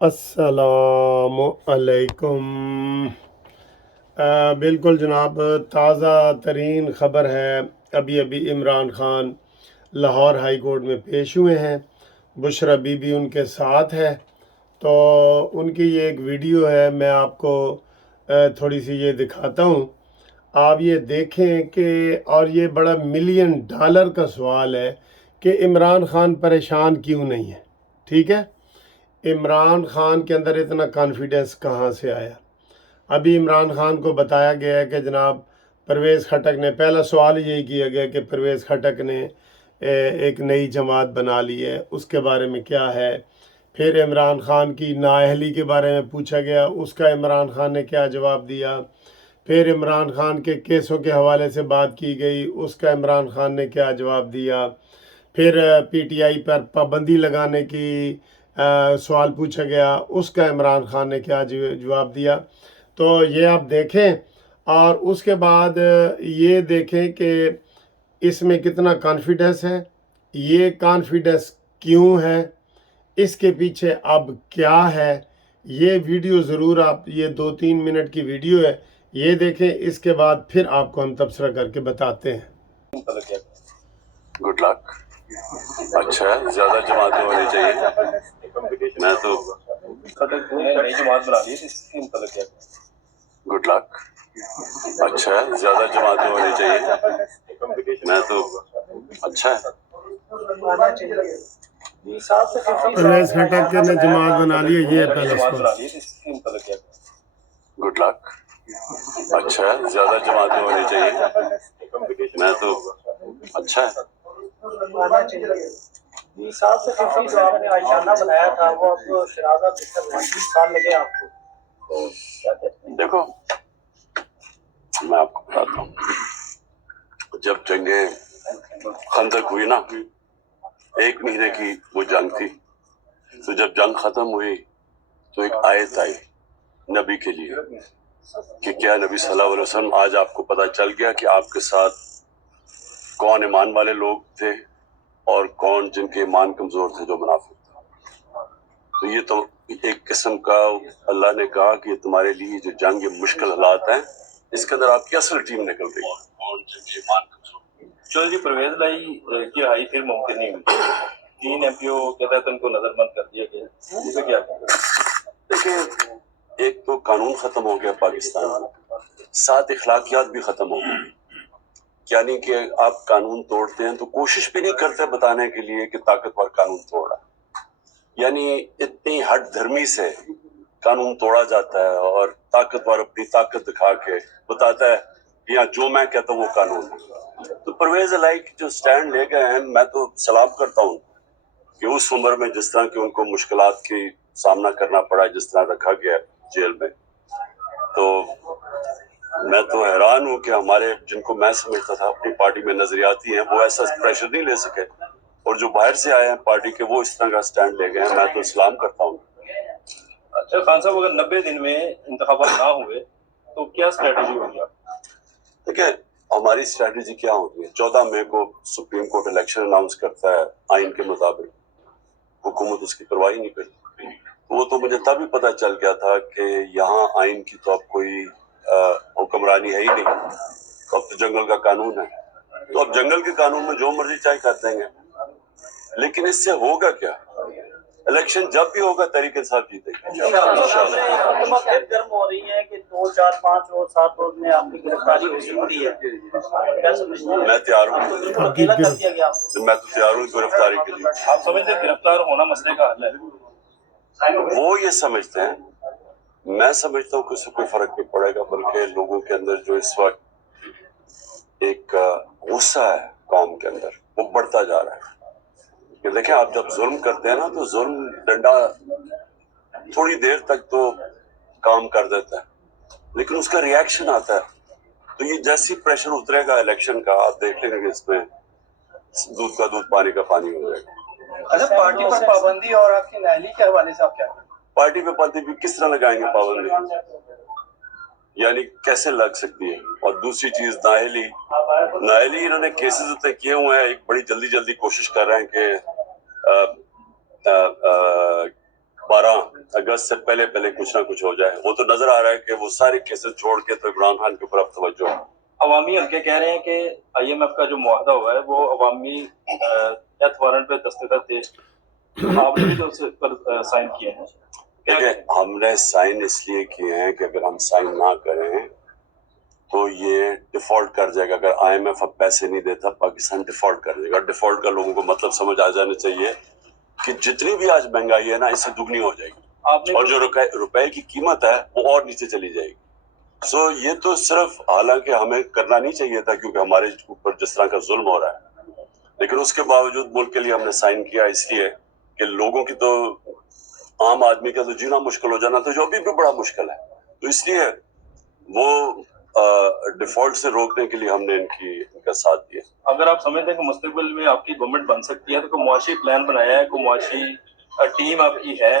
السلام علیکم۔ بالکل جناب، تازہ ترین خبر ہے۔ ابھی عمران خان لاہور ہائی کورٹ میں پیش ہوئے ہیں، بشرا بی بی ان کے ساتھ ہے۔ تو ان کی یہ ایک ویڈیو ہے، میں آپ کو تھوڑی سی یہ دکھاتا ہوں، آپ یہ دیکھیں کہ اور یہ بڑا $1,000,000 کا سوال ہے کہ عمران خان پریشان کیوں نہیں ہے۔ ٹھیک ہے، عمران خان کے اندر اتنا کانفیڈنس کہاں سے آیا؟ ابھی عمران خان کو بتایا گیا ہے کہ جناب پرویز خٹک نے، پہلا سوال یہی کیا گیا کہ پرویز خٹک نے ایک نئی جماعت بنا لی ہے، اس کے بارے میں کیا ہے؟ پھر عمران خان کی نااہلی کے بارے میں پوچھا گیا، اس کا عمران خان نے کیا جواب دیا؟ پھر عمران خان کے کیسوں کے حوالے سے بات کی گئی، اس کا عمران خان نے کیا جواب دیا؟ پھر پی ٹی آئی پر پابندی لگانے کی سوال پوچھا گیا، اس کا عمران خان نے کیا جواب دیا؟ تو یہ آپ دیکھیں، اور اس کے بعد یہ دیکھیں کہ اس میں کتنا کانفیڈنس ہے، یہ کانفیڈنس کیوں ہے، اس کے پیچھے اب کیا ہے۔ یہ ویڈیو ضرور آپ، یہ 2-3 منٹ کی ویڈیو ہے، یہ دیکھیں، اس کے بعد پھر آپ کو ہم تبصرہ کر کے بتاتے ہیں۔ Good luck. اچھا ہے، زیادہ جماعتیں ہونی چاہیے۔ میں تو نئی جماعت بنا لی ہے، اس کے متعلق کیا؟ Good luck. اچھا ہے، زیادہ جماعتیں ہونی چاہیے۔ میں تو اچھا ہے۔ پرویز خٹک نے جماعت بنا لی ہے، یہ ہے پہلا سوال۔ Good luck. اچھا ہے، زیادہ جماعتیں ہونی چاہیے۔ میں تو اچھا ہے۔ دیکھو، میں آپ کو بتاتا ہوں، جب جنگیں خندق ہوئی نا، 1 مہینے کی وہ جنگ تھی، تو جب جنگ ختم ہوئی تو ایک آیت آئی نبی کے لیے کہ کیا نبی صلی اللہ علیہ وسلم آج آپ کو پتا چل گیا کہ آپ کے ساتھ کون ایمان والے لوگ تھے اور کون جن کے ایمان کمزور تھے، جو منافق تھے؟ تو یہ تو ایک قسم کا اللہ نے کہا کہ یہ تمہارے لیے جو جنگ، یہ مشکل حالات ہیں، اس کے اندر آپ کی اصل ٹیم نکل گئی، کون جن کے ایمان کمزور۔ چلو جی، پرویز لائی کی رہائی پھر ممکن نہیں ہوئی، 3 MP کے تحت ان کو نظر بند کر دیا گیا، اسے کیا کہتے؟ دیکھیں، ایک تو قانون ختم ہو گیا پاکستان میں، 7 اخلاقیات بھی ختم ہو گئی، یعنی کہ آپ قانون توڑتے ہیں تو کوشش بھی نہیں کرتے بتانے کے لیے کہ طاقتور قانون توڑا، یعنی اتنی ہٹ دھرمی سے قانون توڑا جاتا ہے اور طاقتور اپنی طاقت دکھا کے بتاتا ہے کہ یہاں جو میں کہتا ہوں وہ قانون ہے۔ تو پرویز الائک جو سٹینڈ لے گئے ہیں، میں تو سلام کرتا ہوں کہ اس عمر میں جس طرح کہ ان کو مشکلات کی سامنا کرنا پڑا، جس طرح رکھا گیا جیل میں، تو میں تو حیران ہوں کہ ہمارے جن کو میں سمجھتا تھا اپنی پارٹی میں نظریاتی ہیں، وہ ایسا پریشر نہیں لے سکے، اور جو باہر سے آئے ہیں پارٹی کے، وہ اس طرح کا سٹینڈ لے گئے ہیں، میں تو سلام کرتا ہوں۔ اچھا خان صاحب، اگر 90 دن میں انتخابات نہ ہوئے تو کیا اسٹریٹجی ہوگی؟ دیکھیں، ہماری اسٹریٹجی کیا ہوگی؟ 14 مئی کو سپریم کورٹ الیکشن اناؤنس کرتا ہے آئین کے مطابق، حکومت اس کی پرواہ نہیں کرتی۔ وہ تو مجھے تب ہی پتہ چل گیا تھا کہ یہاں آئین کی تو اب کوئی حکمرانی ہے ہی نہیں، اب تو جنگل کا قانون ہے، تو اب جنگل کے قانون میں جو مرضی چاہے کر دیں گے، لیکن اس سے ہوگا کیا؟ الیکشن جب بھی ہوگا تحریک انصاف جیتے گی۔ گرم ہو رہی ہے کہ 2 4 5 روز 7 روز میں آپ کی گرفتاری ہو سکتی ہے، میں تیار ہوں، میں تو تیار ہوں گرفتاری کے لیے۔ آپ سمجھتے ہیں گرفتار ہونا مسئلے کا حل ہے؟ وہ یہ سمجھتے ہیں، میں سمجھتا ہوں کہ اس سے کوئی فرق نہیں پڑے گا، بلکہ لوگوں کے اندر جو اس وقت ایک غصہ ہے قوم کے اندر، وہ بڑھتا جا رہا ہے۔ کہ دیکھیں، آپ جب ظلم کرتے ہیں نا، تو ظلم ڈنڈا تھوڑی دیر تک تو کام کر دیتا ہے، لیکن اس کا ریاکشن آتا ہے، تو یہ جیسی پریشر اترے گا الیکشن کا، آپ دیکھ لیں گے کہ اس میں دودھ کا دودھ پانی کا پانی ہو جائے گا۔ اچھا، پارٹی پر پابندی اور آپ کی نااہلی کے حوالے سے آپ کیا کہیں؟ پارٹی پہ پابندی کس طرح لگائیں گے پابندی؟ یعنی کیسے لگ سکتی ہے؟ اور دوسری چیز، نااہلی انہوں نے کیسز اتنے کیے ہوئے ہیں، ایک بڑی جلدی کوشش کر رہے ہیں کہ 12 अगस्त से पहले पहले कुछ ना कुछ हो जाए। वो तो नजर आ रहा है कि वो सारे केसेस छोड़ के तो इमरान खान के ऊपर अब तवज्जो है। अवामी हल्के कह रहे हैं कि IMF का जो मुआहदा हुआ है वो अवामी डेथ वारंट पे दस्तखत थे, आपने भी तो उस पर साइन किए हैं। देखिए, हमने साइन इसलिए किए हैं कि अगर हम साइन ना करें तो ये डिफॉल्ट कर जाएगा। अगर IMF अब पैसे नहीं देता, पाकिस्तान डिफॉल्ट कर जाएगा। डिफॉल्ट का लोगों को मतलब समझ आ जाना चाहिए कि जितनी भी आज महंगाई है ना, इससे दुगनी हो जाएगी और जो रुपए की कीमत है वो और नीचे चली जाएगी। सो ये तो सिर्फ, हालांकि हमें करना नहीं चाहिए था क्योंकि हमारे ऊपर जिस तरह का जुल्म हो रहा है, लेकिन उसके बावजूद मुल्क के लिए हमने साइन किया इसलिए कि लोगों की तो, आम आदमी का तो जीना मुश्किल हो जाना, तो जो अभी भी बड़ा मुश्किल है, तो इसलिए वो डिफॉल्ट से रोकने के लिए हमने इनका साथ दिया। अगर आप समझते हैं कि मुस्तकबिल में आपकी गवर्नमेंट बन सकती है तो कोई मुआशी प्लान बनाया है, कोई मुआशी टीम आपकी है,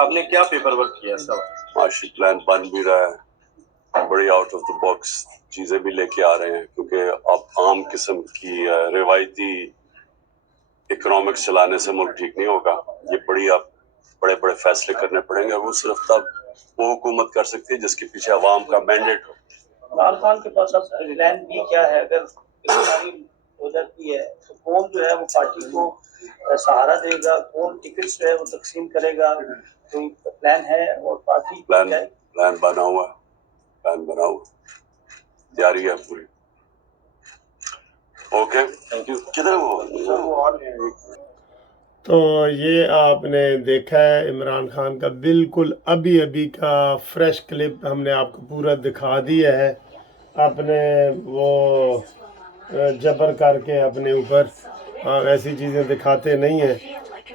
आपने क्या पेपर वर्क किया है? सब मुआशी प्लान बन भी रहा है, बड़ी आउट ऑफ द बॉक्स चीजें भी लेके आ रहे हैं, क्योंकि अब आम किस्म की रिवायती इकोनॉमिक्स चलाने से मुल्क ठीक नहीं होगा। ये बड़े बड़े फैसले करने पड़ेंगे, वो सिर्फ तब वो हुकूमत कर सकती है जिसके पीछे अवाम का मैंडेट हो। इमरान खान के पास अब प्लान बी क्या है? अगर गिरफ्तारी हो जाती है तो कौन जो है वो पार्टी को सहारा देगा, कौन टिकट्स जो है वो तकसीम करेगा, कोई प्लान है? और पार्टी प्लान बना हुआ, तैयारी है पूरी। Okay, thank you. किधर वो? तो ये आपने देखा है इमरान खान का बिल्कुल अभी अभी का फ्रेश क्लिप हमने आपको पूरा दिखा दिया है। आपने वो जबर करके अपने ऊपर ऐसी चीज़ें दिखाते नहीं हैं,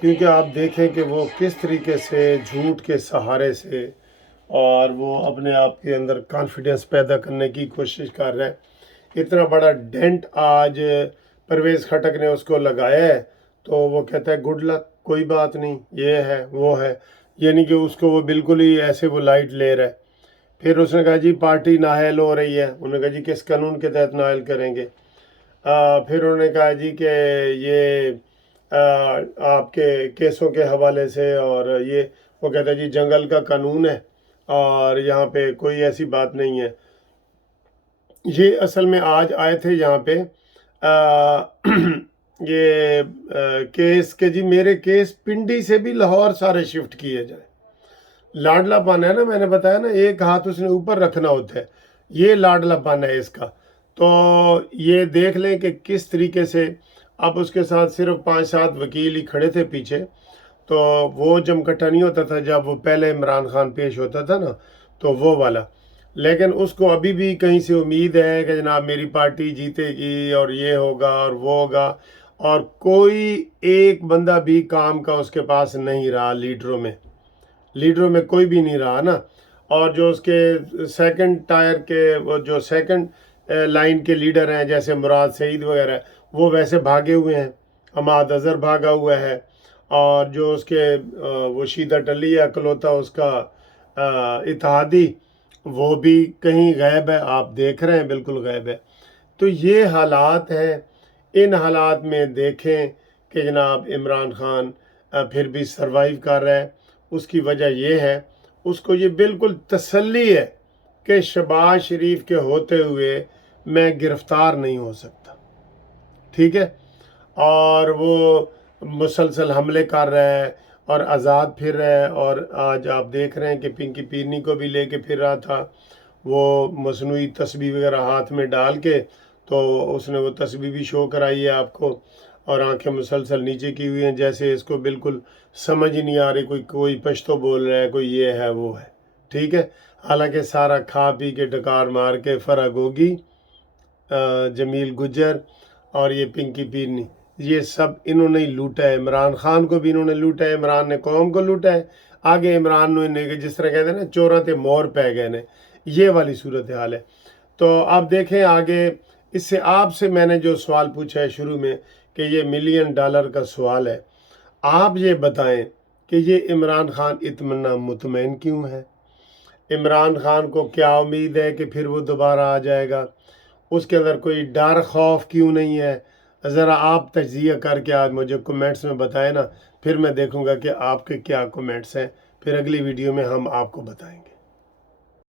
क्योंकि आप देखें कि वो किस तरीके से झूठ के सहारे से और वो अपने आप के अंदर कॉन्फिडेंस पैदा करने की कोशिश कर रहे हैं। इतना बड़ा डेंट आज परवेज़ खटक ने उसको लगाया है, तो वो कहता है गुड लक, कोई बात नहीं, ये है वो है, यानी कि उसको वो बिल्कुल ही ऐसे वो लाइट ले रहा है। फिर उसने कहा जी पार्टी नाअहल हो रही है, उन्होंने कहा जी किस कानून के तहत नाअहल करेंगे। फिर उन्होंने कहा जी कि ये आपके केसों के हवाले से, और ये वो कहता है जी जंगल का कानून है और यहाँ पे कोई ऐसी बात नहीं है। ये असल में आज आए थे यहाँ पे ये केस के जी मेरे केस पिंडी से भी लाहौर सारे शिफ्ट किए जाए। लाडलापन है ना, मैंने बताया ना, एक हाथ उसने ऊपर रखना होता है, ये लाडलापन है इसका। तो ये देख लें कि किस तरीके से अब उसके साथ सिर्फ 5-7 वकील ही खड़े थे पीछे। तो वो जमकट्टा नहीं होता था जब वो पहले इमरान खान पेश होता था ना, तो वो वाला। लेकिन उसको अभी भी कहीं से उम्मीद है कि जनाब मेरी पार्टी जीतेगी और ये होगा और वो होगा, और कोई एक बंदा भी काम का उसके पास नहीं रहा। लीडरों में कोई भी नहीं रहा ना। और जो उसके सेकंड टायर के वो जो सेकंड लाइन के लीडर हैं जैसे मुराद सईद वगैरह, वो वैसे भागे हुए हैं। हमाद अजहर भागा हुआ है, और जो उसके वो शीदा टली है अकलौता उसका इत्तेहादी, वो भी कहीं गायब है। आप देख रहे हैं बिल्कुल गायब है। तो ये हालात हैं। इन हालात में देखें कि जनाब इमरान खान फिर भी सरवाइव कर रहा है। उसकी वजह ये है, उसको ये बिल्कुल तसल्ली है कि शहबाज शरीफ के होते हुए मैं गिरफ़्तार नहीं हो सकता, ठीक है। और वो मुसलसल हमले कर रहा है और आज़ाद फिर रहा है। और आज आप देख रहे हैं कि पिंकी पीरनी को भी लेके फिर रहा था, वो मसनूई तस्बीह वगैरह हाथ में डाल के, तो उसने वो तस्बीह भी शो कराई है आपको, और आंखें मुसलसल नीचे की हुई हैं, जैसे इसको बिल्कुल समझ ही नहीं आ रही कोई पश्तो बोल रहा है, कोई ये है वो है, ठीक है। हालांकि सारा खा पी के डकार मार के फ़र्क होगी जमील गुज्जर और ये पिंकी पीरनी, ये सब इन्होंने ही लूटा है। इमरान खान को भी इन्होंने लूटा है, इमरान ने कौम को लूटा है। आगे इमरान ने जिस तरह कहते हैं ना चोरा ते मोर पै गए ने, ये वाली सूरत हाल है। तो आप देखें आगे। इससे आपसे मैंने जो सवाल पूछा है शुरू में कि ये $1 मिलियन का सवाल है, आप ये बताएं कि ये इमरान खान इत्मीनान मुतमईन क्यों है? इमरान खान को क्या उम्मीद है कि फिर वो दोबारा आ जाएगा? उसके अंदर कोई डर खौफ क्यों नहीं है? ज़रा आप तज्ज़िया करके आज मुझे कमेंट्स में बताएं ना, फिर मैं देखूंगा कि आपके क्या कमेंट्स हैं, پھر اگلی ویڈیو میں ہم آپ کو بتائیں گے۔